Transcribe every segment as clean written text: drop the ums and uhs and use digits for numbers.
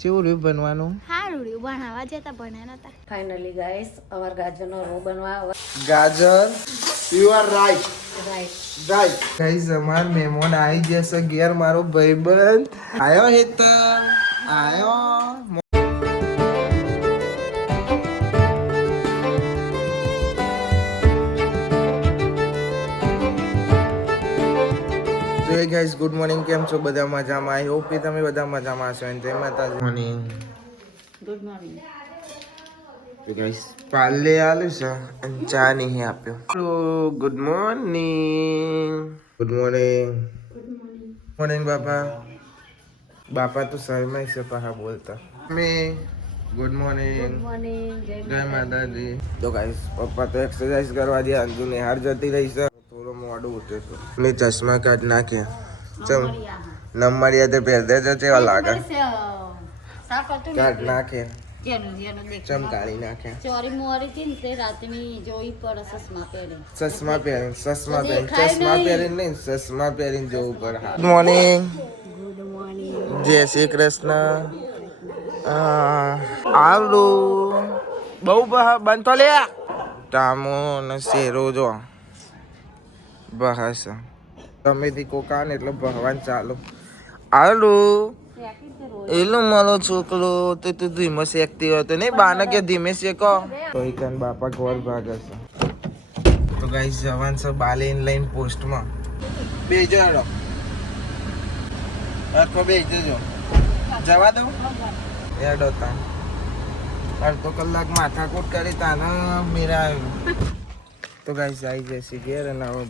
કેવું રહ્યું બનવાનું? સારું રહ્યું, ભણાવવા જતા ભણ્યા નતા. ફાઇનલી ગાઈસ અમાર ગાજરનો રો બનવા ગાજર you are right right guys અમાર મહેમાન આવી જશે ઘેર. મારો ભાઈબંધ આયો હેત આયો. જય ગાઈસ, ગુડ મોર્નિંગ. કેમ છો? બધા મજામાં? આઈ હોપ કે તમે બધા મજામાં છો. જય માતાજી. મોર્નિંગ. Good morning. તો ગાઈસ પાલે આલું છે અને ચા નહીં આપ્યો. Hello, good morning. Good morning. Morning બાપા. બાપા તો શરમાઈ છે પાહા બોલતા. મે ગુડ મોર્નિંગ. મોર્નિંગ. જય માતાજી. તો ગાઈસ પપ્પા તો એક્સરસાઇઝ કરવા દે. અંજુ નિહાર જતી રહી છે. થોડો મોડું ઉઠે તો મેં ચશ્મા કાઢ નાખ્યા. ચમ નંબરિયા તે પહેરતે જ કેવા લાગે. કાઢ નાખે ચમ કાઢી નાખ્યા. ચોરી મોરી થી ને તે રાતની જોઈ પડે ચશ્મા પહેરીને ચશ્મા પહેરીને જવું પડે. Good morning. Good morning. જય શ્રી કૃષ્ણ. આવડું બહુ બનતો લે. ટામો ને શેરો જો બહાસ ગમેથી કોકા ને એટલે ભગવાન ચાલો. આવડું એલું મારો છોકરો તો તું ધીમે શેકતી હોય તો નહીં બાને કે ધીમે શેકો તો એકન બાપા ગોળ ભાગે છે. તો ગાઈસ જવાન છે બાલીન લઈને પોસ્ટમાં બેજો હેડો આખો બેજો જવા દઉં હેડો તા અડધો કલાક માથાકૂટ કરી તાના મેરા આવ્યું. તો ગાઈસ આવી જશે ઘેર અને હવે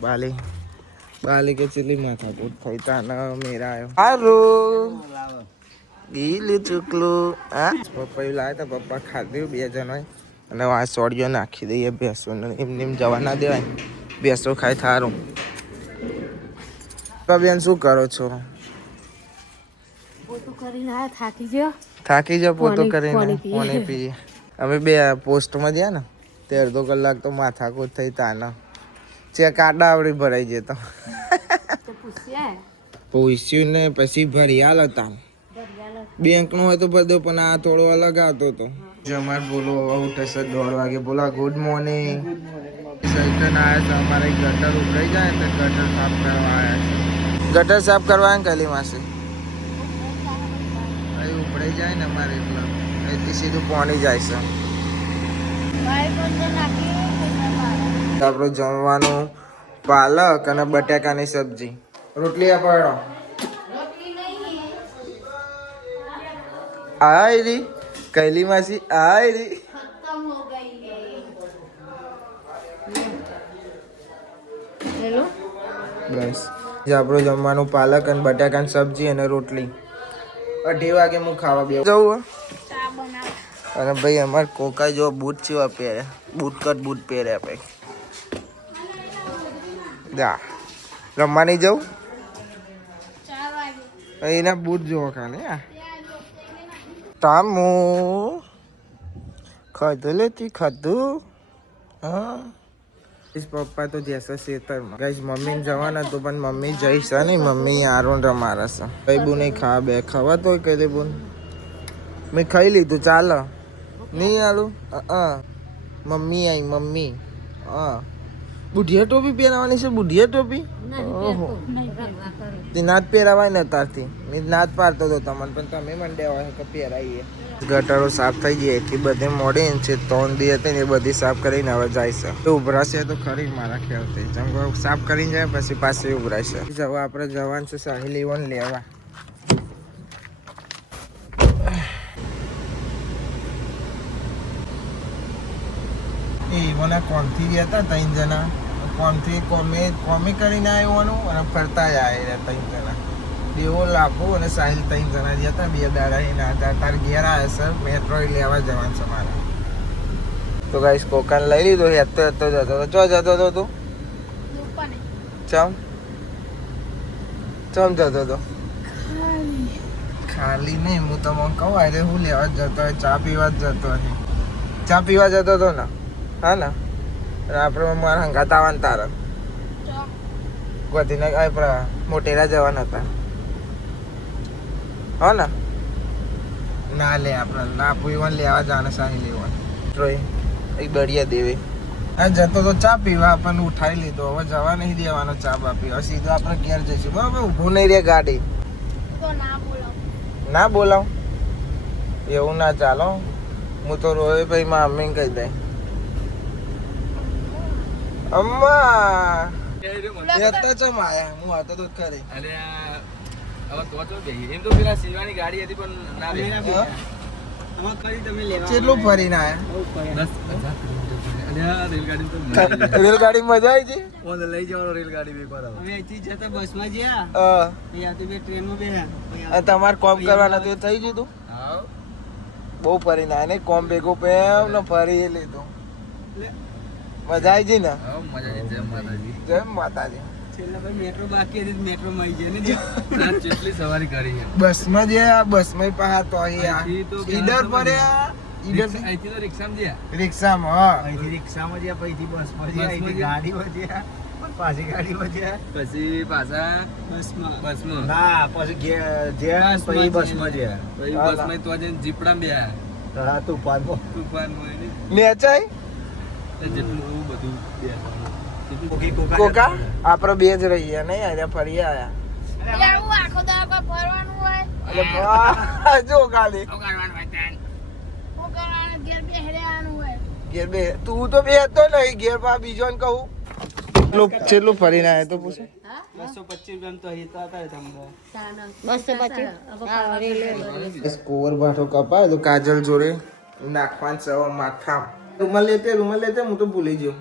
બાલી કે ચીલી માથાકૂટ થઈ તાના મેરા આવ્યો. હારું ગીલું ચૂકલું. હા પપ્પા એવું લાવે તો પપ્પા ખાધું બે જણ અને આ સોડિયો નાખી દઈએ ભેંસોને. એમને એમ જવા ના દેવાય, ભેંસો ખાય થારું. તો બેન શું કરો છો? પોતું કરીને થાકી જાઓ પોતું કરીને પાણી પીએ. અમે બે પોસ્ટમાં ગયા ને તે અડધો કલાક તો માથાકૂટ થઈ તાના ચેક આડા આવડી ભરાઈ જતો. પૂછ્યું ને પછી ભરી હાલ હતા. બેંક નો હોય તો બધો પણ આ થોડો અલગ આવતો હતો. જમાર બોલો ઉઠે છે 1:30 વાગે. બોલા ગુડ મોર્નિંગ. સૈકન આવ્યા છે અમારે ગટર ઉભરાઈ જાય ને ગટર સાફ કરવા આવ્યા છે. ગટર સાફ કરવા ને કલી માસી અહીં ઉભરાઈ જાય ને અમારે એટલે અહીંથી સીધું પાણી જાય છે. આપણે જમવાનું પાલક અને બટાકાની સબ્જી. રોટલી આપડો આયરી કૈલી માસી આયરી. બસ આપણું જમવાનું પાલક અને બટાકાની સબ્જી અને રોટલી. 2:30 વાગે હું ખાવા બે જવું. અને ભાઈ અમારે કોકા જો બૂટ ચેવા પહેરે, બૂટ પહેર્યા ભાઈ. જા રમવા નહીં જવું એના બૂટ જોવો ખાલી. આ તામુ ખાધું લેતી ખાધું. હા પપ્પા તો જશે ખેતરમાં. ગાઈસ મમ્મીને જવાના તો પણ મમ્મી જઈશ ને. મમ્મી આરોન રમારે છે. કઈ બુ નહીં ખાવા બે ખાવા તો કઈ બોન મેં ખાઈ લીધું ચાલો નહીં આલું. મમ્મી આવી મમ્મી. હા બુઢિયા ટોપી પહેરાવાની છે. બુઢિયા ટોપી ઓહો નાત પહેરાવાય ને તારથી મેં નાત પાડતો હતો તમને પણ તમે મંડ્યા હોય કે પહેરાવીએ. ગટરો સાફ થઈ ગઈ એટલી બધી મોડી છે 3 દી હતી ને એ બધી સાફ કરીને હવે જાય છે. ઉભરાશે તો ખરી મારા ખ્યાલથી જંગલ સાફ કરીને જાય પછી પાછી ઉભરાશે. હવે આપણે જવાન છે સાહેલી વન લેવા. એ મને કોમથી ગયા હતા 3 જણા. કોમથી કોમી કરીને આવ્યોનું અને ફરતા આવ્યા 3 જણા. દેવો લાભો અને સાહિલ 3 જણા ગયા હતા. 2 દાડા એના હતા. તાર ઘેર આવ્યા સર મેટ્રો લેવા જવાનું છે મારે. તો ગાઈસ કોકાને લઈ લીધો. હેતો જતો હતો. ચો જતો હતો તું? ચમ જતો હતો? ખાલી નહીં હું તમને કહું અરે હું લેવા જ જતો હોય. ચા પીવા જ જતો હોય. ચા પીવા જતો હતો ને? હા ને આપણે મારા હંગાત આવવાના તારા ગોધીના મોટેરા જવાના હતા. હા ને ના લે આપણે ના પીવાનું લેવા જાને સાહી લેવાનું ટ્રોય એક દરિયા દેવે આ જતો તો ચા પીવા આપણને ઉઠાઈ લીધો હવે જવા નહીં દેવાનો ચા બાપી હવે સીધો આપણે ઘેર જઈશું બરાબર ઊભું નહીં રે ગાડી તો ના બોલાવ ના બોલાવ એવું ના ચાલો હું તો રોય ભાઈ માં મમ્મીને કહી દઈ અમ્મા હતા ચમ આયા હું હતો તો ખરી અરે હવે તો ચો ગઈ એમ તો પેલા શિવાની ગાડી હતી પણ ના લે કેટલું ફરીને આયા 10,000 રેલગાડી તો રેલગાડી મજા આવી છે ઓન લઈ જવાનો રેલગાડી બે પર હવે અહીંથી જતા બસમાં ગયા અહીંયાથી બે ટ્રેનમાં બેહ્યા અને તમારે કોમ કરવાના તો થઈ ગયું તું હા બહુ ફરીને આયા ને કોમ ભેગું પેમ ને ફરી લીધું મજા આવી છે ને હા મજા આવી જય માતાજી જય માતાજી છેલ્લા ભાઈ મેટ્રો બાકી હતી મેટ્રોમાં આવી જાય ને આજ જેટલી સવારી કરી છે બસમાં જે બસમાં પહા તો અહીંથી તો ઈડર પર અહીંથી તો રિક્ષામાં ગયા રિક્ષામાં હા અહીંથી રિક્ષામાં ગયા પછી બસમાં ગયા અહીંથી ગાડીમાં ગયા પાછી ગાડીમાં ગયા પછી પાછા બસમાં બસમાં ના પછી જ્યાં પછી બસમાં ગયા પછી બસમાં તો જઈને જીપડા બેહ્યા હા તુફાનમાં તુફાનમાં નેચાઈ જેટલું બધું કોકા આપણે બે જ રહીએ નહીં આજે ફરી આયા એટલે હું આખો દાડો કોઈ ફરવાનું હોય અરે વાહ, જો ખાલી હું કરવાનું ઘેર બેસી રહેવાનું હોય ઘેર બે તું તો બે હતો નહીં ઘેર પા બીજો ને કહું કેટલું ફરીને આવ્યા તો પૂછે 225 તો અહીં તો હતા તમને 225 કોવર બાઠો કપાય તો કાજલ જોડે નાખવાનું સવા માથા રૂમાલ લેતે હું તો ભૂલી ગયો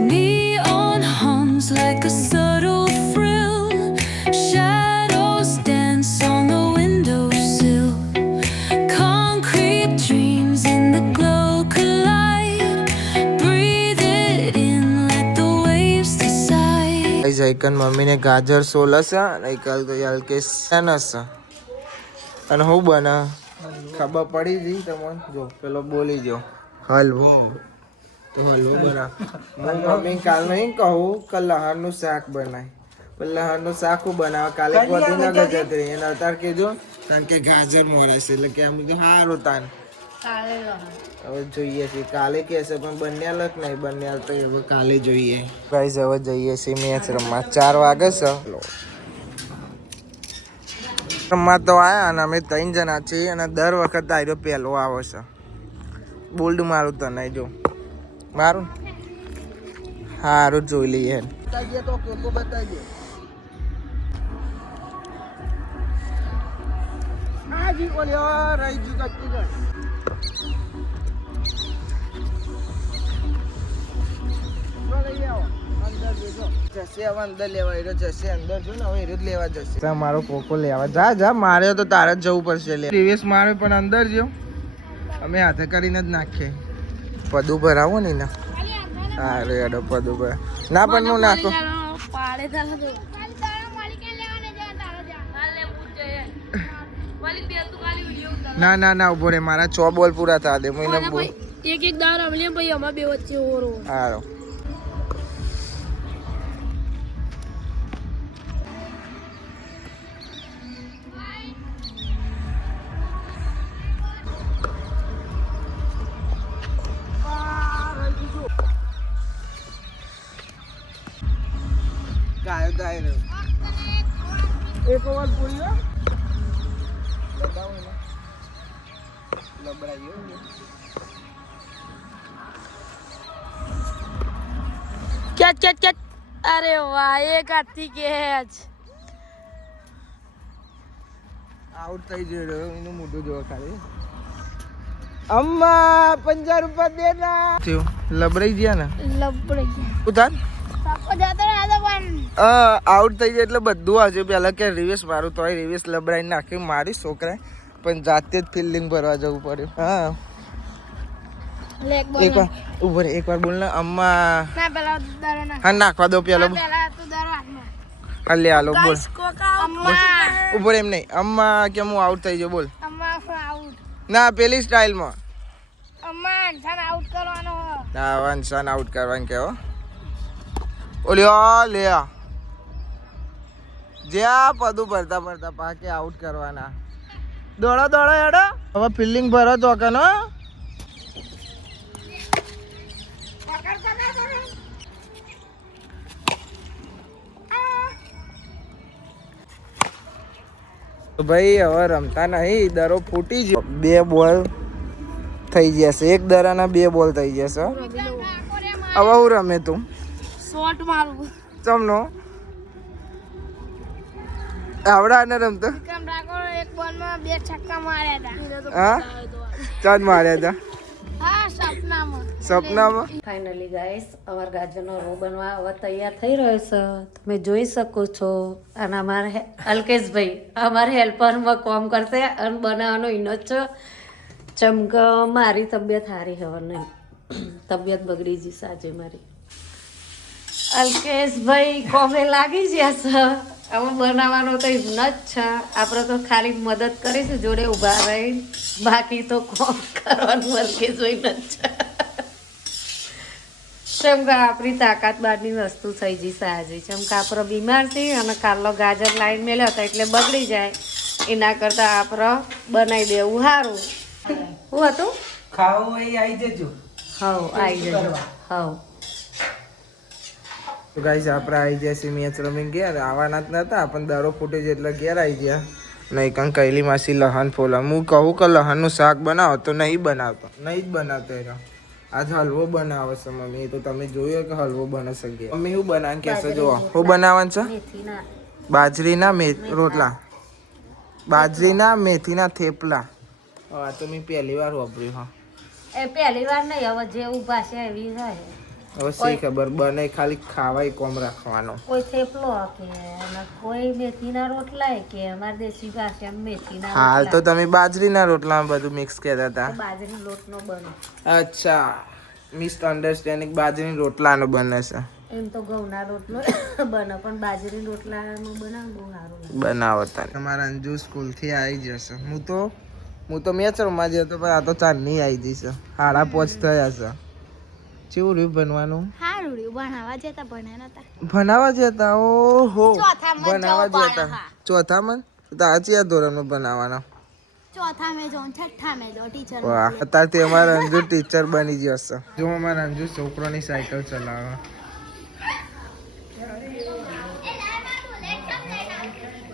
Neon hums like a subtle frill. Shadows dance on the windowsill. Concrete dreams in the glow collide. Breathe it in, let the waves decide. જયકન મમ્મીને ગાજર સોલસ અને કાલ તો યાર કે સેનસ અને હું બને ખબર પડી ગઈ તમને જો પેલો બોલી ગયો હલવો તો હલવો બના હું મમ્મી કાલ નહીં કહું કે લહારનું શાક બનાય પણ લહારનું શાક હું બનાવે કાલે ગાંધીનગર જતી રહી એને અત્યારે કહેજો કારણ કે ગાજર મોરાશે એટલે કે આમ તો સારું તાન હવે જોઈએ છીએ કાલે કહેશે પણ બંને અલગ નહીં બંને તો હવે કાલે જોઈએ ગાઈઝ હવે જઈએ છીએ મેચ રમવા 4 વાગે છે રમવા તો આયા અને અમે 3 જણા છીએ અને દર વખત આયરો પહેલો આવે છે બોલ્ડ મારું તને જો મારું સારું જોઈ લઈએ બતાવીએ તો કેકો બતાવીએ આ જી ઓલ્યો રહી જુ કટ્ટી ગઈ મારો કોકો લેવા જા મારે તો તારે જ જવું પડશે રિવેશ મારે પણ અંદર જો અમે હાથે કરીને જ નાખીએ પદું ભરાવો ને ના અરે અડો પદું ભરા ના પણ હું નાખો પાડે ચાલો તો માલિક લેવાને જા તારો જા હાલે પૂછે માલિક બે તું ખાલી વિડિયો ના ઉભો રે મારા 6 બોલ પૂરા થા દે હું એને બોલ એક દાર અમલે ભાઈ અમાર બે વચ્ચે ઓરો હારો એક ઓવર પૂરી કેચ અરે વાહ એક આથી કેચ આઉટ થઈ ગયો એનું મોઢું જોવા ખાલી અમ્મા 50 રૂપિયા દેના લબડાઈ ગયા ને લબડી ગયા ઉતાર સાકો જાતો રાધા પણ આઉટ થઈ જાય એટલે બધું આવશે પહેલાં કે રિવેસ મારું તોય રિવેસ લબડાઈને નાખ્યું મારી છોકરાએ પણ જાતે જ ફિલ્ડિંગ ભરવા જવું પડ્યું હા લેગ બોલ એકવાર ઉભો રે એકવાર બોલ ને અમ્મા ના પેલા દારો ના હા નાખવા દો પેલો પેલા તું દારો હાથમાં હા લે હાલો બોલ અમ્મા ઉભો રે એમ નહીં અમ્મા કે હું આઉટ થઈ જાઉં બોલ અમ્મા આઉટ ના પેલી સ્ટાઇલમાં અમ્મા ઇન્સાન આઉટ કરવાનો ના વંશાન આઉટ કરવાનું કેવો ઓલ્યો લે જ્યાં પદું ભરતા ભરતા પાકે આઉટ કરવાના દોડો દોડો હેડો હવે ફિલ્ડિંગ ભરો તો કનો તો ભાઈ હવે રમતા નહીં દરો ફૂટી ગયો 2 બોલ થઈ જશે એક દરાના 2 બોલ થઈ જશે હવે હું રમે તું શોટ મારું ચમનો આવડા ને રમતો વિક્રમ ઠાકોર એક બોલમાં 2 છક્કા માર્યા હતા હા ચાંદ માર્યા હતા હા સપનામાં ફાઇનલી ગાઈસ અમાર ગાજરનો રો બનવા હવે તૈયાર થઈ રહ્યો છે તમે જોઈ શકો છો અને અમારા અલ્કેશભાઈ અમારા હેલ્પરમાં કામ કરશે અને બનાવવાનો એનો જ ચમક મારી તબિયત સારી હવે નહીં તબિયત બગડી જશે આજે મારી અલ્કેશભાઈ કોમે લાગી જશે હવે બનાવવાનો તો એમ જ છે આપણે તો ખાલી મદદ કરીશું જોડે ઊભા રહી બાકી તો કોમ કરવાનું અલ્કેશભાઈ જ છે કેમ કે આપણી તાકાત બહારની વસ્તુ થઈ જશે આજે કેમ કે આપણે બીમાર છીએ અને કાલો ગાજર લાઈન મેળ્યો હતો એટલે બગડી જાય એના કરતાં આપણે બનાવી દેવું સારું શું હતું ખાવું એ આવી જજો હવ આવી જજો હવ તો ગાઈસ આપણે આવી ગયા છીએ મેચ રમી ગયા આવવાના જ નતા પણ દરો ફૂટે છે એટલે ઘેર આવી ગયા નહીં કંઈ કૈલી માસી લહન ફોલા હું કહું કે લહનનું શાક બનાવો તો નહીં બનાવતો નહીં જ બનાવતો એનો આજ હલવો બનાવે છે મમ્મી તો તમે જોયો કે હલવો બને છે ગયા મમ્મી શું બનાવવાનું કહેશે જુઓ શું બનાવવાનું છે મેથીના બાજરીના રોટલા બાજરીના મેથીના થેપલા હા તો મેં પહેલી વાર વાપર્યું હા એ પહેલી વાર નહીં હવે જેવું ભાષા એવી થાય હવે શી ખબર બને ખાલી ખાવાય કોમ રાખવાનો કોઈ થેપલો કે અને કોઈ મેથીના રોટલા કે અમારી દેશી ભાષામાં મેથીના હાલ તો તમે બાજરીના રોટલામાં બધું મિક્સ કહેતા હતા બાજરી લોટનો બને અચ્છા મિસઅન્ડરસ્ટેન્ડિંગ બાજરી રોટલાનો બને છે એમ તો ઘઉંના રોટલો બને પણ બાજરી રોટલાનું બનાવ બહુ સારું લાગે બનાવતા તમારા અંજુ સ્કૂલથી આવી જશે હું તો મેચ રમવા જતો પણ આ તો ચાંદની આવી જશે 5:30 થયા છે કેવું રહ્યું બનવાનું સારું રહ્યું બનાવવા જતા ભણ્યા નતા ભણાવવા જતા ઓહો ચોથામાં ભણાવવા જવું પડે, જતા ચોથામાં તો આચી ધોરણમાં બનાવવાના ચોથા મેં જાઉં છઠ્ઠા મેં જાઉં ટીચર વાહ અત્યારથી અમારા અંજુ ટીચર બની જશે જો અમારા અંજુ છોકરોની સાયકલ ચલાવે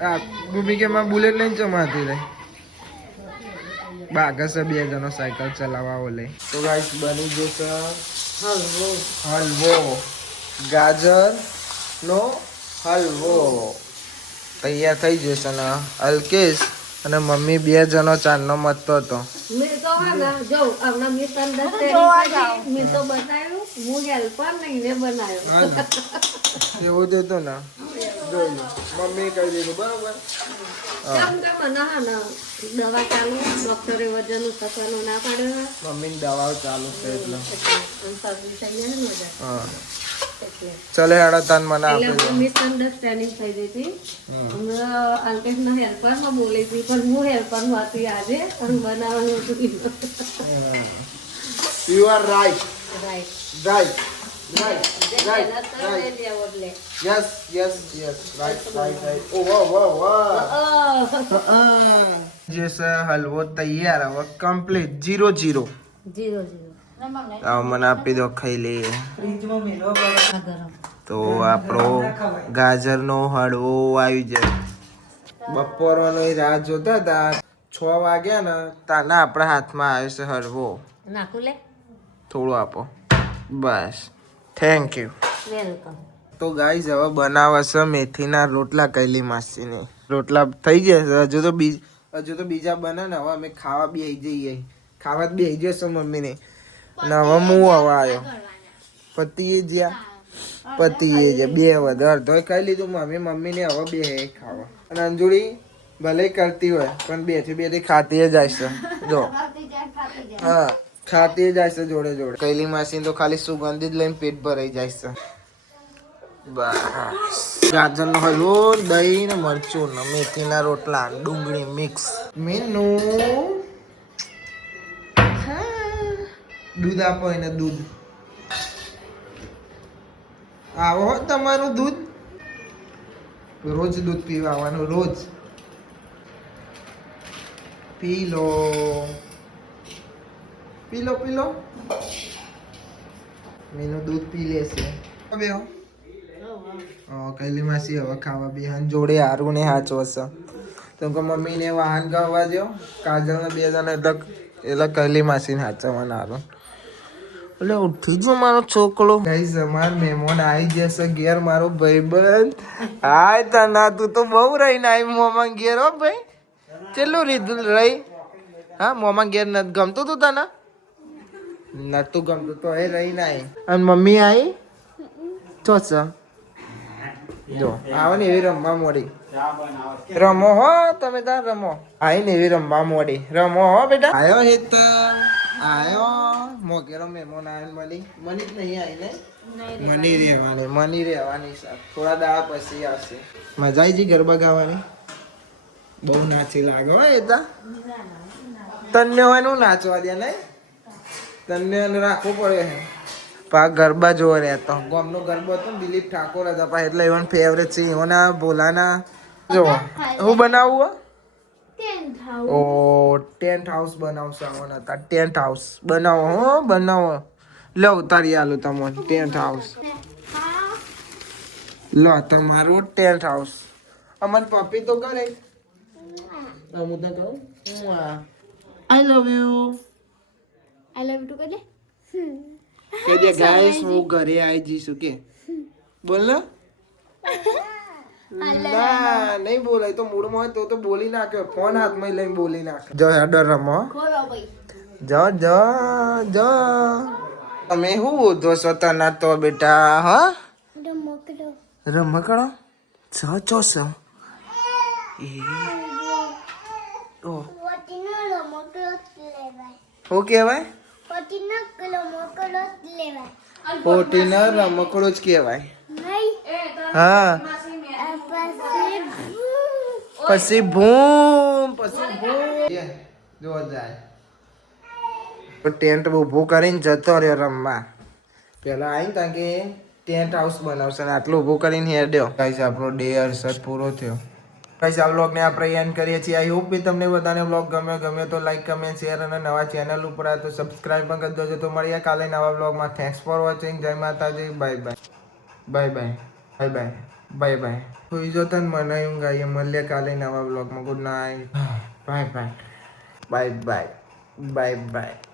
આ ભૂમિકામાં બુલેટ લઈને જમાતી રહી બાગસ 2 જણો સાયકલ ચલાવવા ઓલે તો ગાઈસ બની જશે હલવો ગાજર નો હલવો તૈયાર થઈ જશે ને અલ્કેશ અને મમ્મી 2 જણો ચાંદનો મતતો હતો મેં તો જો હમણાં મિસઅન્ડરસ્ટેન્ડિંગ મેં તો બતાવ્યું હું હેલ્પર નહીં ને બનાવ્યો એવું જ હતું ને જોઈ લો મમ્મી કહી દીધું બરોબર કેમ કે મને હા ને દવા ચાલુ ડોક્ટરે વજન ઉતરવાનું ના પાડ્યો મમ્મીની દવાઓ ચાલુ છે એટલે શરદી થઈ જાય ને વજન હા એટલે ચલે હેડા તાન મને એટલે આપી દો મિસઅન્ડરસ્ટેન્ડિંગ થઈ ગઈ હતી હમણાં અલ્કેશના હેલ્પરમાં બોલી હતી પણ હું હેલ્પરમાં હતી આજે અને બનાવવાનું હતું you are right right right right right yes yes yes right right oh વાહ વાહ વાહ જે છે હલવો તૈયાર હવે કમ્પ્લીટ 0-0 0-0 મને આપી દો ખાઈ લઈએ ફ્રીજમાં મેળવો પડે આ ગરમ તો આપણો ગાજરનો હળવો આવી જાય બપોરનો રાહ જોતા હતા 6 વાગ્યા ને તાના આપણા હાથમાં આવ્યો છે હળવો નાખું લે થોડું આપો બસ થેન્ક યુ વેલકમ તો ગાઈસ હવે બનાવે છે મેથીના રોટલા કૈલી માસીને રોટલા થઈ ગયા છે હજુ તો બીજા બને ને હવે અમે ખાવા બેસી જઈએ ખાવા જ બેસી જશે મમ્મીને અને હવે હું હવે આવ્યો પતિએ જ્યાં 2 વધારે તો ખાઈ લીધું મમ્મીને હવે બે ખાવા અને અંજુડી ભલે કરતી હોય પણ બેઠી ખાતી જ જાય છે જો હા ખાતી જાય છે જોડે જોડે કૈલી માસી તો ખાલી સુગંધિત લઈને પેટ ભરાઈ જાય છે બસ ગાજરનો હલવો દહીં ને મરચું ને મેથીના રોટલા ડુંગળી મિક્સ મેનુ દૂધ આપો એને દૂધ આવો હો તમારું દૂધ રોજ દૂધ પીવા આવવાનું રોજ પી લો પી લો પી લો મીનું દૂધ પી લેશે હવે કૈલી માસી હવે ખાવા બેહન જોડે હારું ને હાચવો છે તો કે મમ્મીને વાહન ગાવા દો કાજલને 2 જણા એટલે કૈલી માસીને હાચવવાના હારું એટલે ઉઠી જો મારો છોકરો ગાઈસ અમાર મહેમાન આવી જશે ઘેર મારો ભાઈબંધ હાય તના તું તો બહુ રહીને આવી મોમાં ઘેર હો ભાઈ કેટલું રીધું રહી હા મોમાં ઘેર નથી ગમતું તું તને નતું ગમતું તો એ રહીને આવી અને મમ્મી આવી ચોસ જો આવો ને એવી રમવા મોડી રમો હો તમે તાર રમો આઈ ને એવી રમવા મોડી રમો હો બેટા આયો હેત આયો મોકેરો મહેમાન આયો મની જ નહીં આવી ને મની રહેવાની સાહેબ થોડા દાડા પછી આવશે મજા આવી ગઈ ગરબા ગાવાની બહુ નાચી લાગે હો એતા તને હોય નું નાચવા દે નહીં તને રાખવું પડે છે પા ગરબા જોવા રહેતો ગામનો ગરબો હતો ને દિલીપ ઠાકોર હતા પા એટલે એવન ફેવરેટ છે એઓના ભોલાના જો હું બનાવું ઓ ટેન્ટ હાઉસ બનાવશે આવવાના હતા ટેન્ટ હાઉસ બનાવો હો બનાવો લો ઉતારી આલું તમને ટેન્ટ હાઉસ લો તમારું ટેન્ટ હાઉસ અમન પપ્પી તો કરે હું તો કહું આઈ લવ યુ કે દે ગાઈસ હું ઘરે આવી જઈશું કે બોલ ને ના નહીં બોલાય તો મૂડમાં હોય તો બોલી નાખ્યો ફોન હાથમાં લઈને બોલી નાખ્યો જો હેડર રમો જો તમે શું ઊંધો છો તના તો બેટા હા રમકડો ચો છો શું કહેવાય પોટીનો રમકડો જ કહેવાય હા પછી ભૂમ જો જાય ટેન્ટ ઊભું કરીને જતો રહ્યો રમવા પેલા આવીને ત્યાં કે ટેન્ટ હાઉસ બનાવશે ને આટલું ઊભું કરીને હેડ્યો ગાઈસ આપણો ડે અરસદ પૂરો થયો ગાઈસ આ વ્લોગને આપણે એન્ડ કરીએ છીએ આઈ હોપ કે તમને બધાને વ્લોગ ગમે તો લાઈક કમેન્ટ શેર અને નવા ચેનલ ઉપર આ તો સબસ્ક્રાઇબ પણ કરી દેજો તો મળીએ કાલે નવા વ્લોગમાં થેન્ક્સ ફોર વોચિંગ જય માતાજી બાય બાય સુઈ જો તને મનાયું ગાઈએ મળીએ કાલે નવા વ્લોગમાં ગુડ નાઇટ બાય